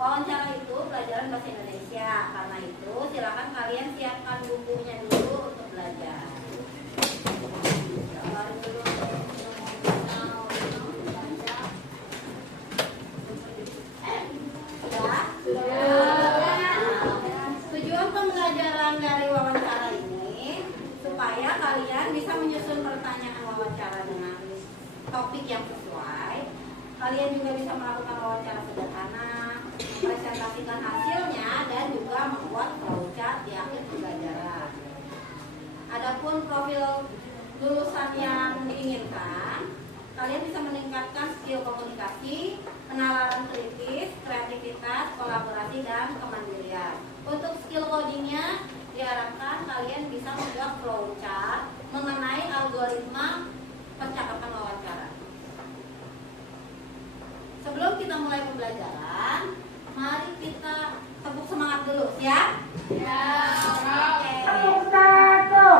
wawancara itu pelajaran bahasa Indonesia. Karena itu silakan kalian siapkan bukunya dulu untuk belajar. Tujuan pembelajaran dari wawancara ini supaya kalian bisa menyusun pertanyaan wawancara dengan topik yang sesuai. Kalian juga bisa melakukan wawancara sederhana, presentasikan hasilnya, dan juga membuat flowchart di akhir pembelajaran. Adapun profil lulusan yang diinginkan, kalian bisa meningkatkan skill komunikasi, penalaran kritis, kreativitas, kolaborasi, dan kemandirian. Untuk skill codingnya, diharapkan kalian bisa membuat flowchart mengenai algoritma percakapan wawancara. Sebelum kita mulai pembelajaran, mari kita tepuk semangat dulu, ya? Ya. Oke. Tepuk satu,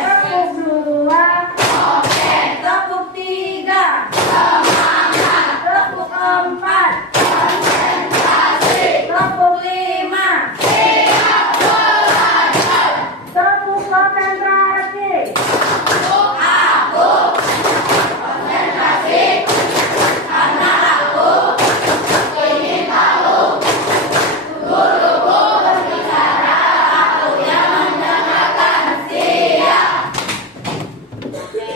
tepuk dua, Oke. Tepuk tiga, semangat, tepuk empat, konsentrasi, tepuk lima, siap belajar, tepuk konsentrasi, aku konsentrasi karena aku ingin tahu guruku berbicara, aku yang mendengarkan. Siap. Oke.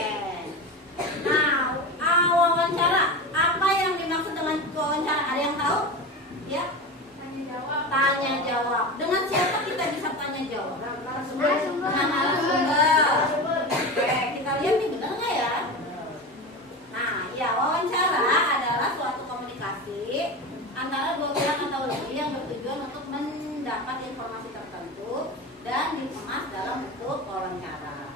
Nah, wawancara. Apa yang dimaksud dengan wawancara? Ada yang tahu? Ya? Tanya jawab. Dengan siapa kita bisa tanya jawab? Dengan narasumber. Oke, kita lihat nih, benar nggak ya? Nah, ya, wawancara adalah suatu komunikasi antara dua pihak atau lebih yang bertujuan untuk mendapat informasi tertentu dan dikemas dalam bentuk wawancara.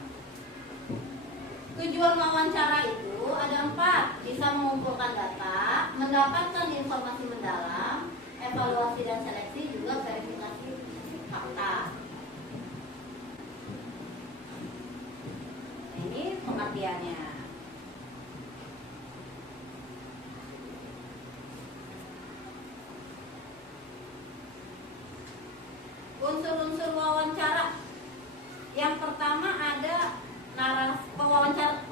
Tujuan wawancara itu ada 4, bisa mengumpulkan data, mendapatkan informasi mendalam, evaluasi dan seleksi, juga verifikasi fakta. Nah, ini pengertiannya. Unsur-unsur wawancara. Yang pertama ada pewawancara.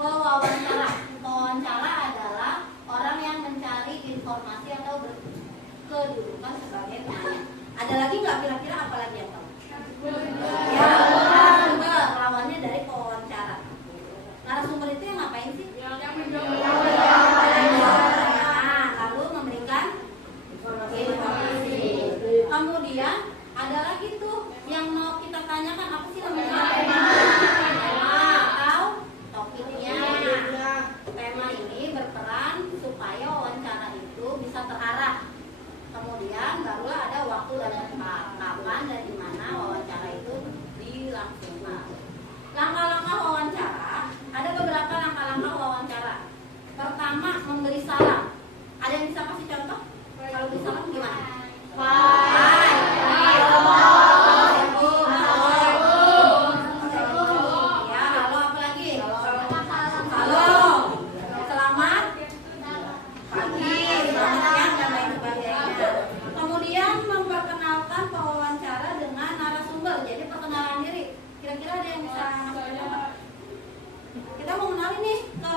Pewawancara adalah orang yang mencari informasi atau berkedudukan sebagai penanya. Ada lagi nggak kira-kira apa lagi yang tahu? Ya, narasumber. Lawannya dari pewawancara. Narasumber itu yang ngapain sih? Yang menjawab. Nah, lalu memberikan informasi. Kemudian ada lagi tuh yang mau kita tanyakan, apa sih namanya? Atau topiknya. Tema ini berperan supaya wawancara itu bisa terarah. Kemudian barulah ada waktu dan tempat, kapan dan di mana wawancara itu dilangsungkan. Langkah-langkah wawancara, ada beberapa langkah-langkah wawancara. Pertama, memberi salam. Ada yang bisa kasih contoh? Kalau beri salam gimana? Kita mau kenalin nih ke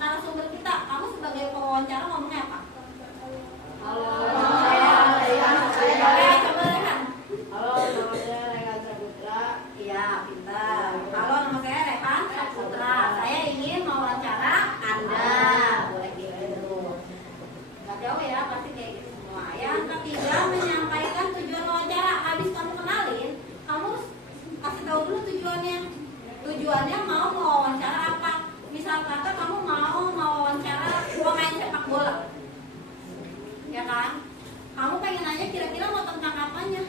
narasumber kita. Kamu sebagai pewawancara ngomongnya apa? Halo. Coba Rehan. Halo, nama saya Rehan Saputra. Iya, pintar. Halo, nama saya Rehan Saputra. Saya ingin mewawancara Anda. Boleh gitu. Gak jauh ya, pasti kayak gitu semua. Yang ketiga, menyampaikan tujuan wawancara. Habis kamu kenalin, kamu kasih tahu dulu tujuannya. Tujuannya mau mewawancara apa? Misal kata kamu mau mewawancara pemain sepak bola, ya kan? Kamu pengen nanya kira-kira mau tentang apanya?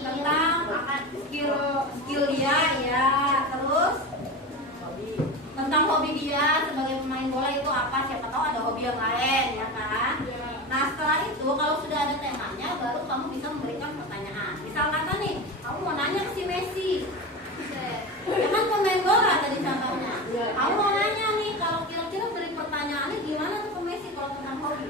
Tentang skill dia, ya. Terus tentang hobi dia sebagai pemain bola itu apa? Siapa tahu ada hobi yang lain, ya kan? Nah, setelah itu kalau sudah ada temanya, baru kamu bisa memberikan pertanyaan. Misal kata nih, kamu mau nanya ke si Messi, ya kan pemain bola tadi contohnya. Kamu mau nanya nih, kalau kira-kira beri pertanyaannya gimana tuh ke Messi kalau tentang hobi?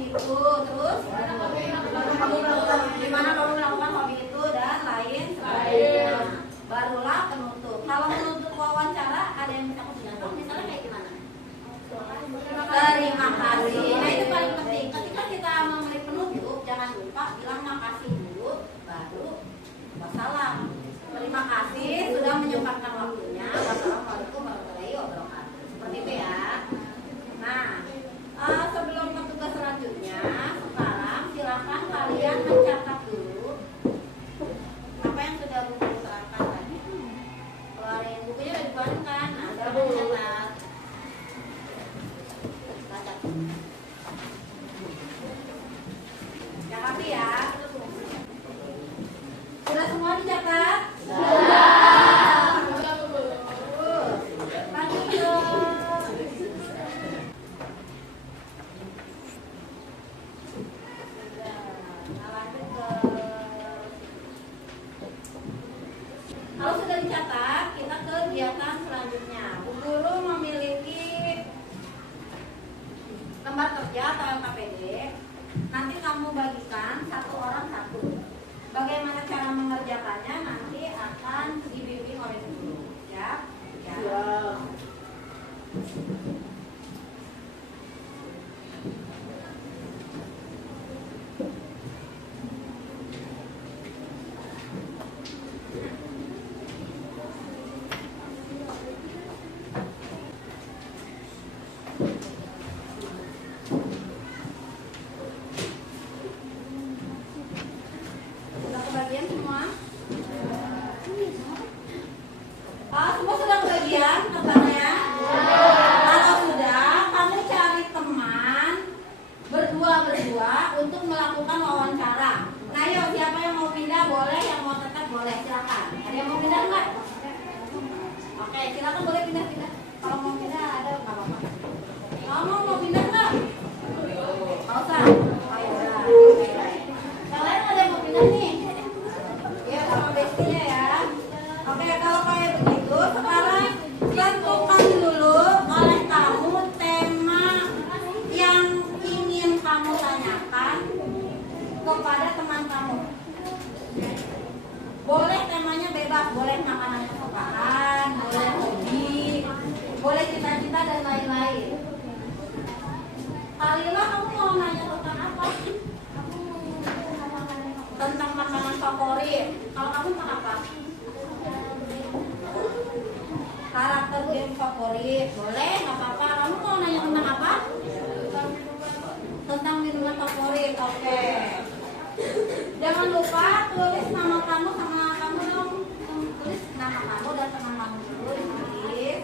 hobi itu, terus gimana kamu melakukan hobi itu dan lain sebagainya. Barulah penutup. Kalau menutup wawancara ada yang minta pendapat, misalnya kayak gimana? Terima kasih. Nah itu paling penting. Ketika kita memberi penutup, jangan lupa bilang makasih dulu, baru wassalam. Terima kasih sudah menyempatkan waktunya. Wassalamualaikum warahmatullahi wabarakatuh. Seperti itu ya. Nah, sebelum ke tugas selanjutnya, sekarang silakan kalian mencatat dulu apa yang sudah buku terangkan tadi. Keluarin bukunya udah depan kan? Nah, sekarang mencatat. Baca. Ya tapi ya. Sudah semua dicatat? Kalau sudah dicatat, kita ke kegiatan selanjutnya. Bu Guru memiliki lembar kerja atau LKPD. Nanti kamu bagikan satu orang satu. Bagaimana cara mengerjakannya nanti akan dibimbing oleh Bu Guru. Ya? Ya. Sudah kebagian semua? Semua sudah kebagian kertasnya? Kalau sudah, kamu cari teman berdua untuk melakukan wawancara. Nah, yuk siapa yang mau pindah boleh, yang mau tetap boleh, silakan. Ada yang mau pindah enggak? Oke, silakan boleh pindah-pindah. Kalau mau pindah ada nggak apa-apa. Kamu mau pindah enggak? Nggak usah. Oh ya udah. Yang lain ada yang mau pindah nih? Ya sama bestinya ya. Oke, kalau kayak begitu, sekarang tentukan dulu oleh kamu tema yang ingin kamu tanyakan kepada teman kamu. Boleh temanya bebas, boleh makanan kesukaan, boleh hobi, boleh cita-cita dan lain-lain. Kalila, kamu mau nanya tentang apa? Tentang makanan favorit. Kalau kamu tentang apa? Karakter game favorit. Boleh, nggak apa-apa. Kamu mau nanya tentang apa? Tentang minuman favorit. Oke. Jangan lupa tulis nama kamu sama kamu dong. Tulis nama kamu dan teman kamu dulu ditulis.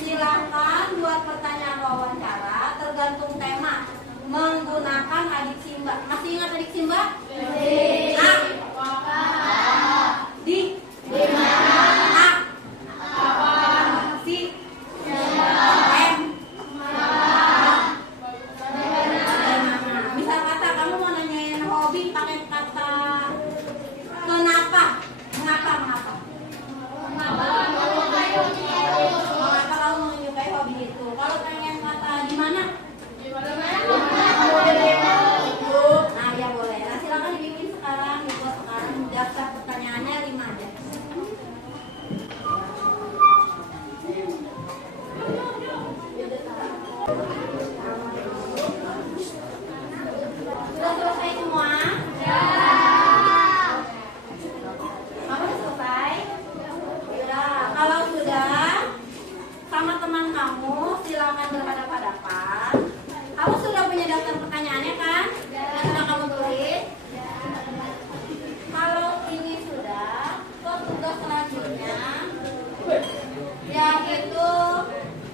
Silakan buat pertanyaan wawancara tergantung tema menggunakan adik Simba. Masih ingat adik Simba? A. Di. A. Si. M. Misal kata kamu mau nanyain hobi pakai kata kenapa? Mengapa kamu menyukai hobi itu? Kalau pengen kata gimana? Nah ya boleh. Nah silakan dibimbing sekarang, dibuat sekarang. Daftar pertanyaannya 5 aja. Sudah selesai semua? Ya. Kamu sudah selesai? Sudah. Kalau sudah, sama teman kamu silakan berhadapan-hadapan. Kamu sudah punya daftar pertanyaannya kan? Yang sudah kamu tulis? Kalau ini sudah, ke tugas selanjutnya yaitu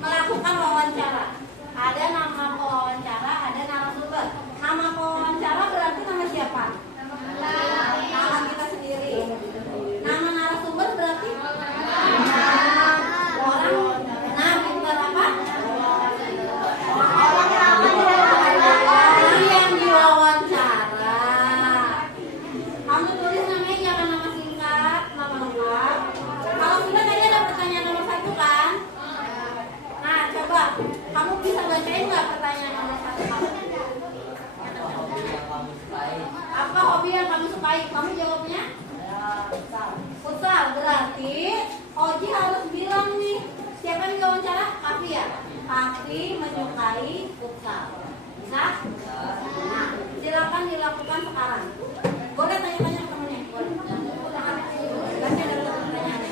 melakukan wawancara. Ada nama pewawancara, ada narasumber. Nama pewawancara berarti nama siapa? Nama kita sendiri. Nama narasumber berarti orang. Nah, pintar apa? Orang yang Baik, kamu jawabnya? Futsal. Berarti Oji harus bilang nih. Siapa yang diwawancara? Kavi ya? Kavi menyukai futsal. Bisa? Nah, silakan dilakukan sekarang. Boleh tanya-tanya ke temennya? Boleh. Kasih ada pertanyaan.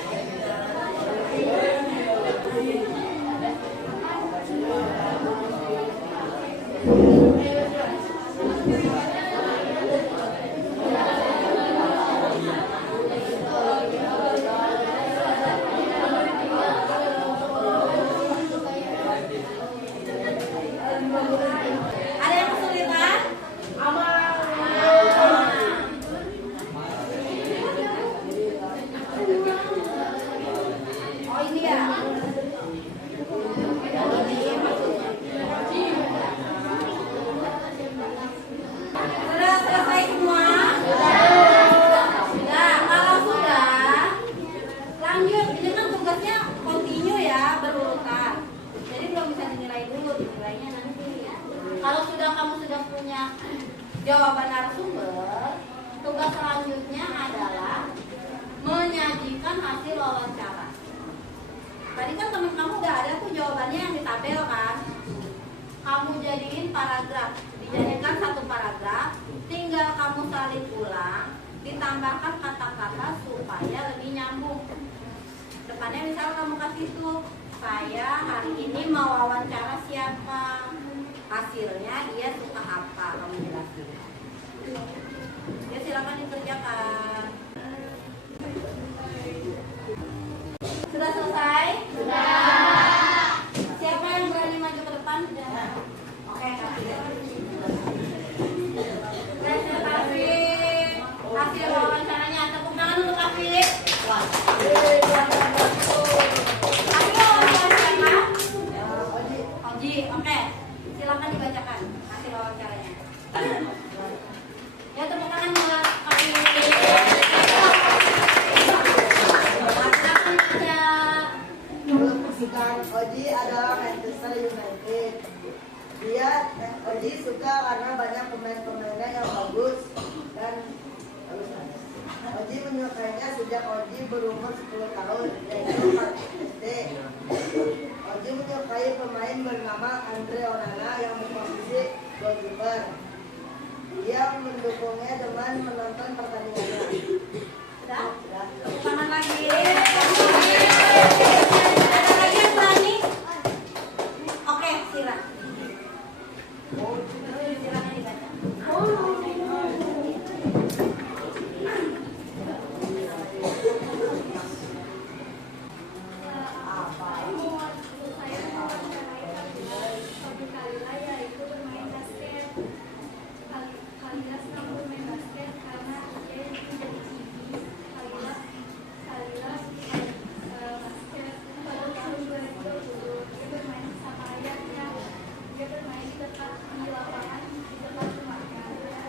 Ada yang kesulitan? Oh ini ya. Ini maksudnya. Sudah selesai semua? Sudah. Kalau sudah, lanjut. Ini kan tugasnya continue ya, berurutan. Jadi belum bisa dinilai dulu, dinilainya nanti. Kalau kamu sudah punya jawaban narasumber, tugas selanjutnya adalah menyajikan hasil wawancara. Tadi kan teman kamu udah ada tuh jawabannya yang di tabel kan? Kamu jadiin paragraf, dijadikan satu paragraf, tinggal kamu salin ulang, ditambahkan kata-kata supaya lebih nyambung. Depannya misal kamu kasih tuh, saya hari ini mau wawancara siapa, hasilnya dia suka apa, kamu jelasin. Ya silakan dikerjakan. Sudah selesai? Sudah. Siapa yang berani maju ke depan? Oke, kasih. Kasih hasil wawancaranya. Tepuk tangan untuk kasih. Oji, oke. Silakan dibacakan hasil wawancaranya. Ya tepuk tangan buat Oji. Oji adalah Manchester United. Oji suka karena banyak pemain-pemainnya yang bagus dan Oji menyukainya sejak Oji berumur 10 tahun, yaitu 4 SD. Oji menyukai pemain bernama Andre Onana yang berposisi goalkeeper. Dia mendukungnya dengan menonton pertandingannya. Sudah? Tangan lagi. Ada lagi yang berani? Oke, silakan. Silakan dibaca.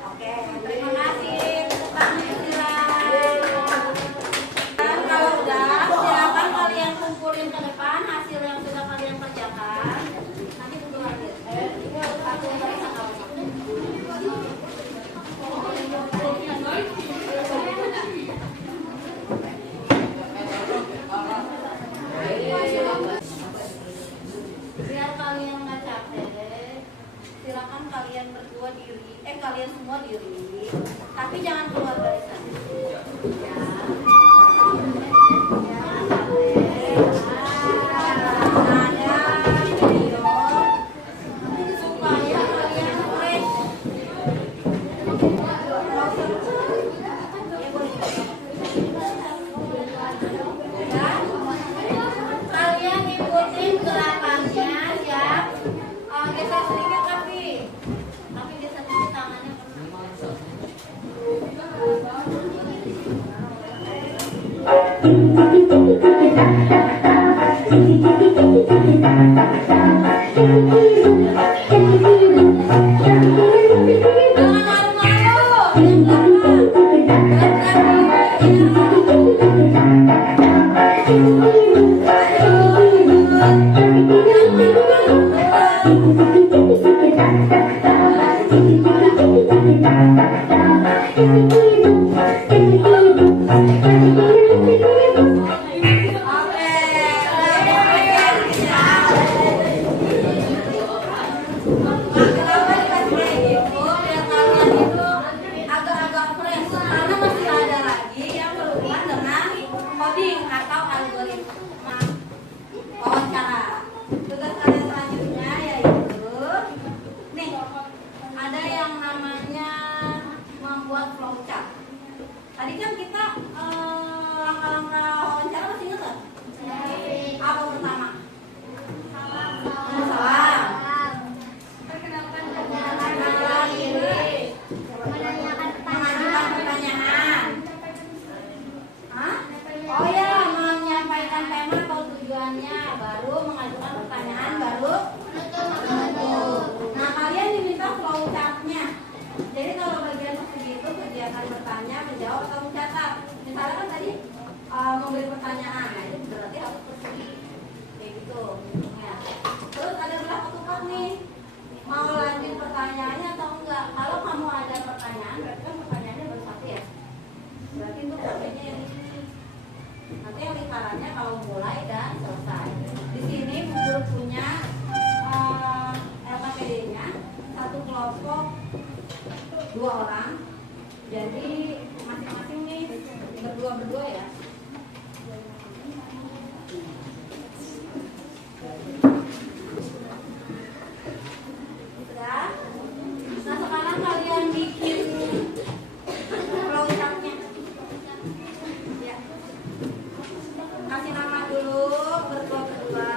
Oke, terima kasih. Dan kalau udah, silakan kalian kumpulin ke depan hasil yang sudah kalian kerjakan. Nanti tunggu lagi. Satu dari satu. Biar kalian nggak capek, silakan kalian berdua diri, kalian semua diri, tapi jangan keluar dari sana. Ya. Ada video supaya kalian fresh. Kalian ikutin gerakannya ya. Geser sedikit tapi geser sedikit tangannya. Jangan malu-malu. Yang membuat flowchart. Tadi kan kita langkah-langkah wawancara masih ingat nggak? Apa pertama? Salam. Perkenalan diri. Mengajukan pertanyaan. Hah? Oh ya, menyampaikan tema atau tujuannya, baru mengajukan pertanyaan, baru. Nah, kalian diminta flowchartnya. Jadi kalau bagian seperti itu kegiatan bertanya, menjawab atau mencatat. Misalnya kan tadi memberi pertanyaan, nah itu berarti harus persegi kayak gitu. Ya. Terus ada berapa tugas nih? Mau lanjut pertanyaannya atau enggak? Kalau kamu ada pertanyaan, berarti kan pertanyaannya baru satu ya. Berarti itu pakainya yang ini. Nanti yang lingkarannya kalau mulai dan selesai. Di sini guru punya LKPD-nya satu kelompok 2 orang. Jadi masing-masing nih berdua ya. Sudah. Nah sekarang kalian bikin flowchartnya. Ya. Kasih nama dulu berdua.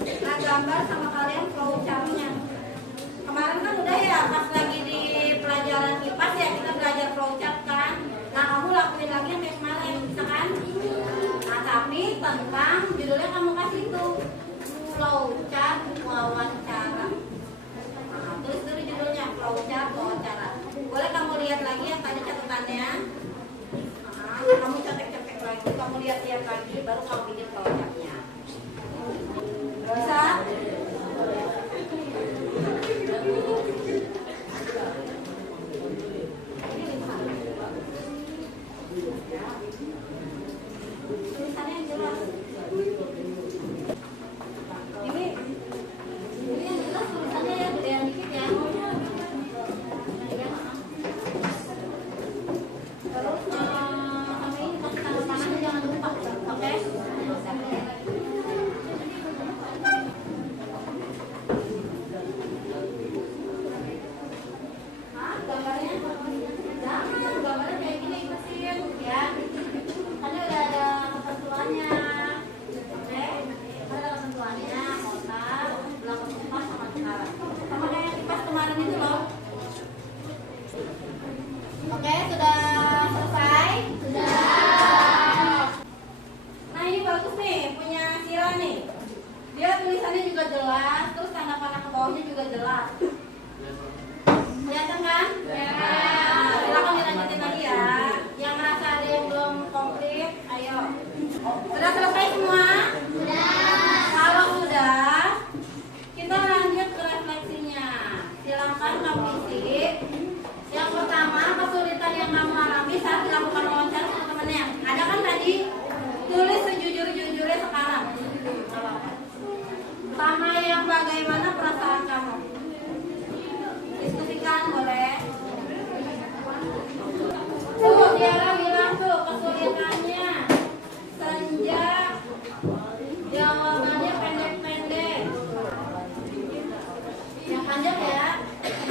Nah gambar sama kalian flowchartnya. Kemarin kan udah ya pas lagi di pelajaran IPAS ya kita belajar flowchart kan. Nah kamu lakuin lagi yang kayak kemarin, bisa kan? Nah tapi tentang judulnya kamu kasih tuh flowchart wawancara. Nah, tulis dulu judulnya flowchart wawancara. Boleh kamu lihat lagi yang tadi catatannya. Nah, kamu cetek-cetek lagi, kamu lihat-lihat lagi, baru kamu bikin flowchartnya. Bisa? Tulisannya yang jelas. Ini yang jelas tulisannya ya, gedean dikit ya. Terus sama ini kasih tanda panahnya jangan lupa, oke? Hah, gambarnya? Jangan, gambarnya kayak gini ikutin ya. Kan udah ada ketentuannya. Oke? Ada ketentuannya, kota, belakang tempat sama sekarang. Sama kayak di pas kemarin itu loh. Oke, sudah selesai? Sudah. Nah ini bagus nih, punya Sira nih. Dia tulisannya juga jelas, terus tanda panah ke bawahnya juga jelas. Kelihatan kan? Ya. Silakan dilanjutin lagi ya. Yang merasa ada yang belum komplit, ayo. Sudah selesai semua? Sudah. Kalau sudah, kita lanjut ke refleksinya. Silakan kamu isi. Yang pertama, kesulitan yang kamu alami saat dilakukan wawancara sama temannya. Ada kan tadi? Tulis sejujur-jujurnya sekarang. Sama yang bagaimana perasaan kamu? Diskusikan boleh. Tuh, Tiara bilang tuh kesulitannya. Senja, jawabannya pendek-pendek. Yang panjang ya.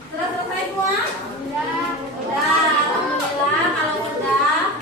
Sudah selesai semua? Sudah. Alhamdulillah kalau sudah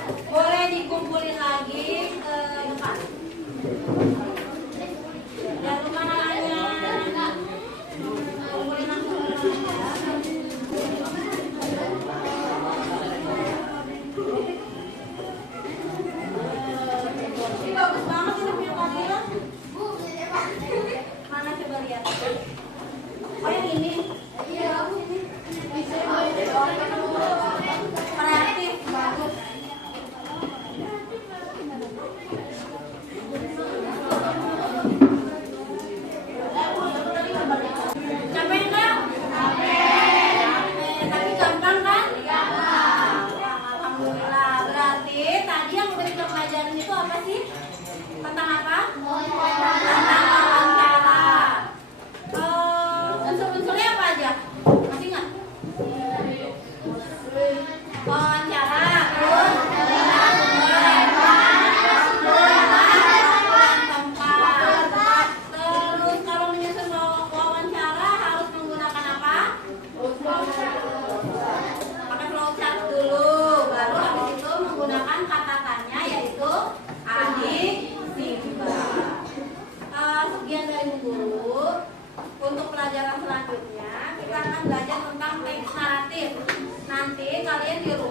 teks naratif. Nanti kalian di rumah